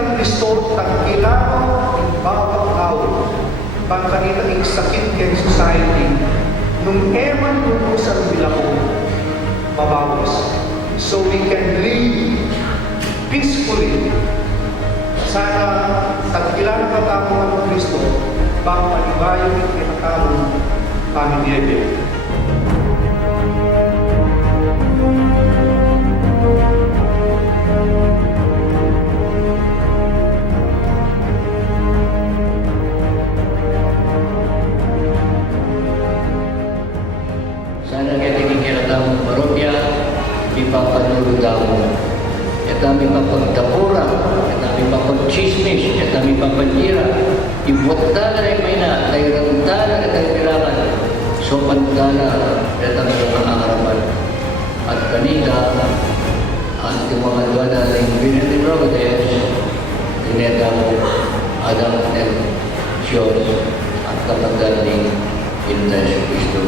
ang Kristo tagkilano ng bawat tao pagkanita ng sakit kay society nung eman lulusan bila ko mabawas. So we can live peacefully. Sana tagkilano ka tao ng Kristo bang malibayo ng kinakawang pamilya. Sana kita kikira parokya, ipapanulog daw. Kita may papagdapura, kita may papagchismis, kita may papanira. Ibutala ay may na, tayrantala at tayrirakan. So, pantala, kita may mga harapan. At kanita, ang mga duwada ng Binati Providence, dineta mo, Adam and Diyos, at kapagaling Inday Kristo.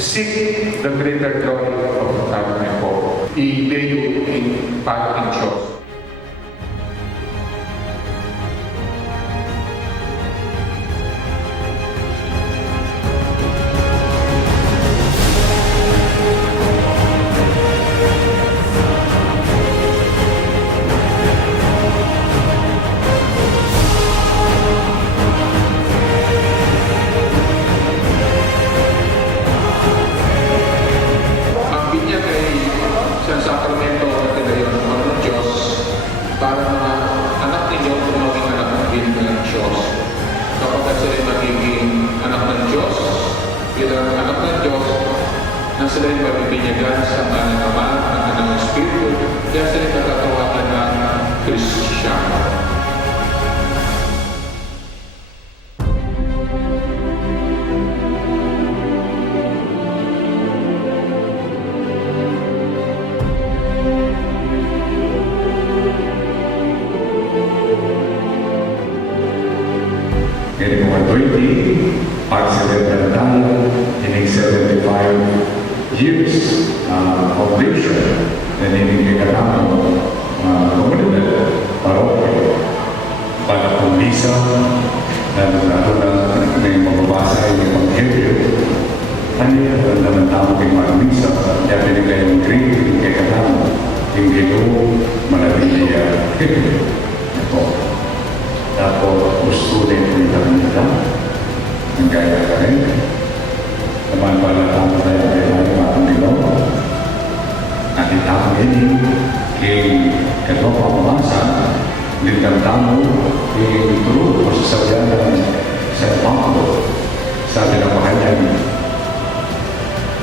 Seek the greater joy of God and hope. I-lay in path in Diyos. Bilang anak ng Diyos na sila ay mabibinyagan sa mga ng Ama at ng Espiritu, kaya sila ay magkatawagan ng Kristiyano. Ngayon mga 20, pag-celebrate tayo in 75 years of leadership na ninigyan namin komunidad, parokyo, pagpumisa, na nato na may mababasa yung Evangelyo. Ano yung naman tamo kay Maramisa, kaya pinigay yung green kay Katamo, yung Ginoo, Manabiniya, ito. Tapos gusto din po yung kanila, ang gaya ka rin. Naman pala tama tayo ay mga Panginoon. At itang ini, kay katong pamamasa, nitang tamo, kay turo o sa sabihan sa Panginoon. Sabi ng makanyang,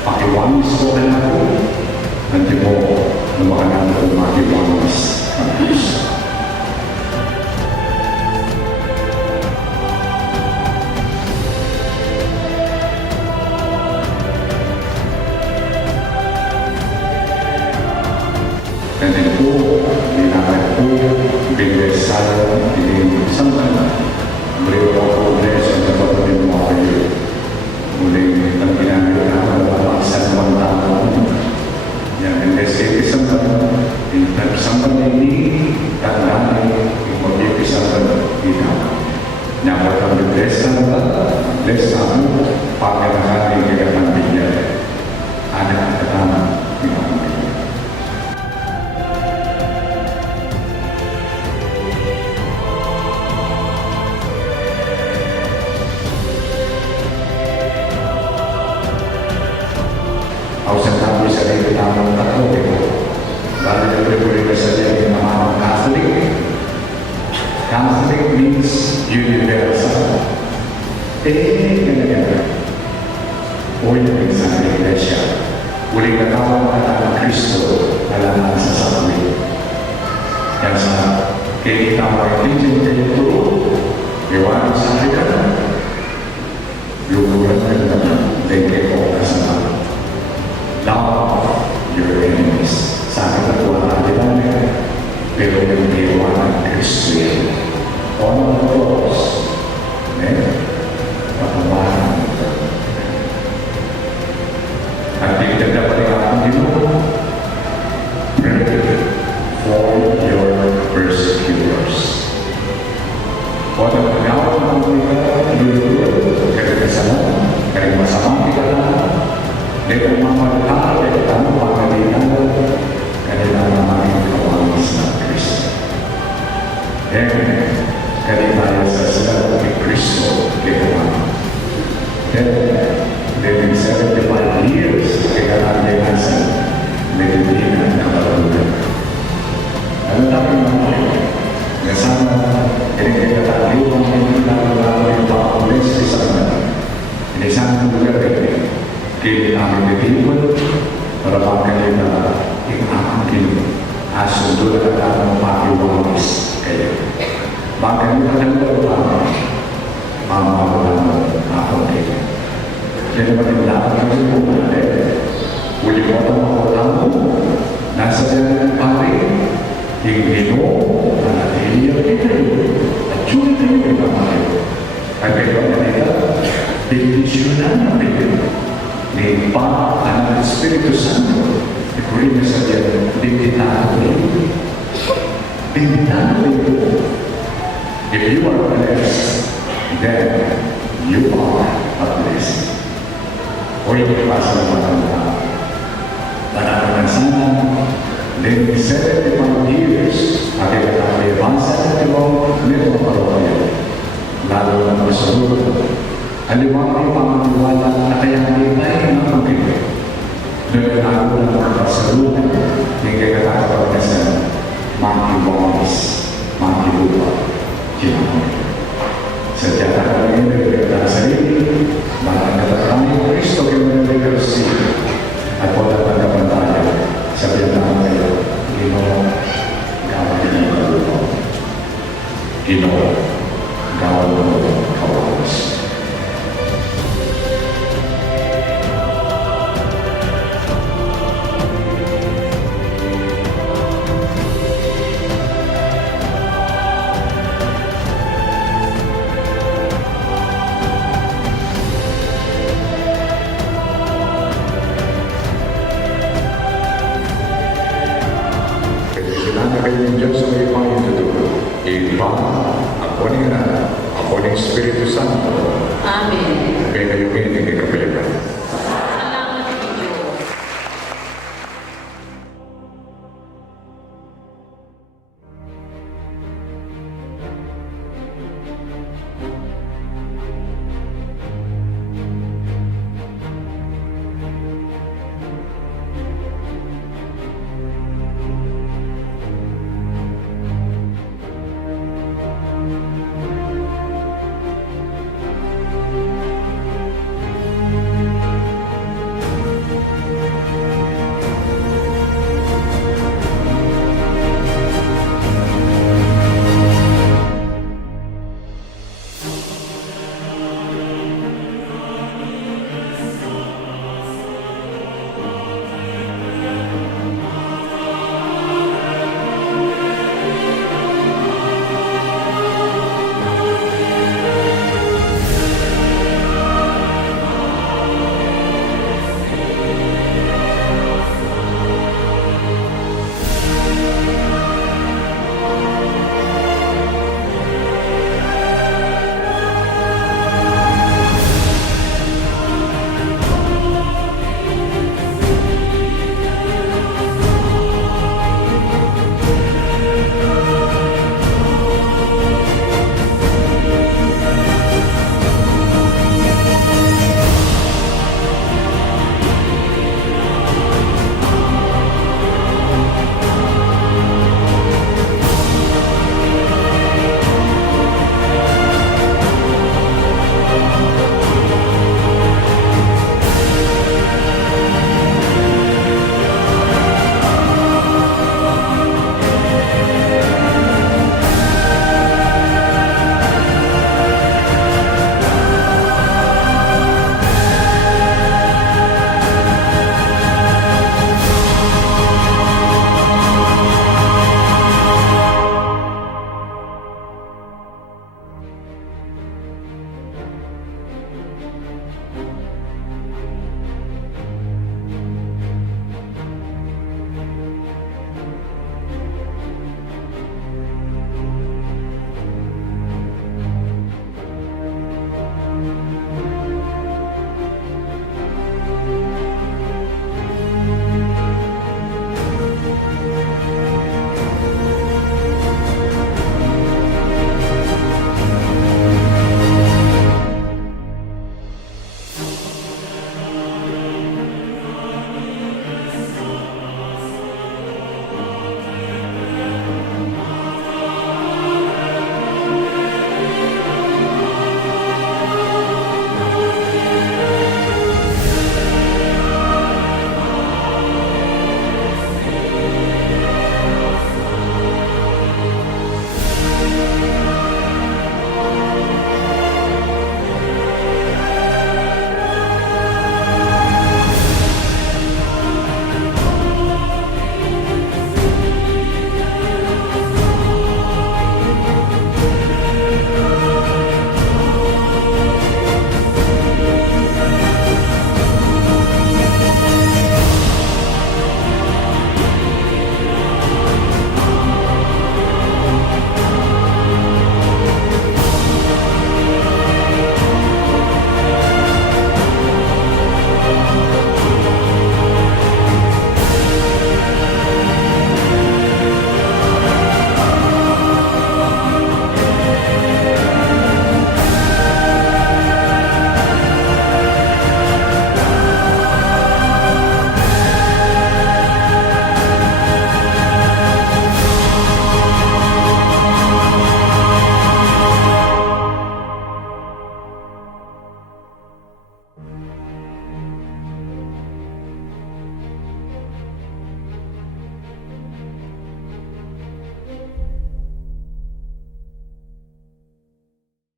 pakiwanis ko na ako, nanti mo lumakanan ko makiwanis ang Diyos. Dan itu dinamakan Bendesara di sana. Beliau progres yang dapat dimulai mulai pembinaan dalam satuan tahun yang Bendesara di sana. Di sana ini tanda ini di sana tidak. Nyamper Bendesara, Bendesara pakai hari kegiatan bijak ada pertama di mana. Ausentamos sa dito tamang Katoliko. Bali na pwede sa dito ng mga Catholic. Catholic means universal. Ganyan. Ulit sa Iglesia. Uling natawag ang Kristo na lahat sa sabi. Kaya sa kinitawag din kayo turo. Iwan sa akin Thank you po kasama. Love your enemies. Sa akin na po ang natin, pero yung diwa ng Kristo yan. On the cross, patawaran. At tingnan na pala ang Ginoo. Pray for your persecutors. O ang pagawang ng mga lululul, kaya kasalanan, kaya masamang ikalanan, dito mamalakal, dito ang pangalitan, kanila naman kawamis ng Kristo. Kaya tayo sa sila ni Kristo, kaya Then 75 years, kaya natin nasa Medellina na kalugan. Ano natin naman? Nasama, kinikikataliw ang pinagkakalawa yung mga ulis sa mga. Inisang lugar rin, kaya namin nagiging para magkalina ikakangkin asundo na ang pakiwamis kayo. Bakit yung kanilang mamawalan ako kayo. Kaya naman yung lahat ng mga uli mo ang mawalan mo, nasa dyan ng pari, yung Ginoo na natiliyak kayo, at yun kayo yung pamayo. At kayo ang kanila, bendisyonan ng kayo, ni Pa, Anak, Espiritu Santo, ikurin na sa dyan, benditado kayo. Benditado kayo. If you are blessed, then you are a blessing. O yung klase ng matanda. Marami ng sana, then 75 years, at ikalabasa na timong nito parokya. Lalo na masunod, aliwang ang pangatiwala na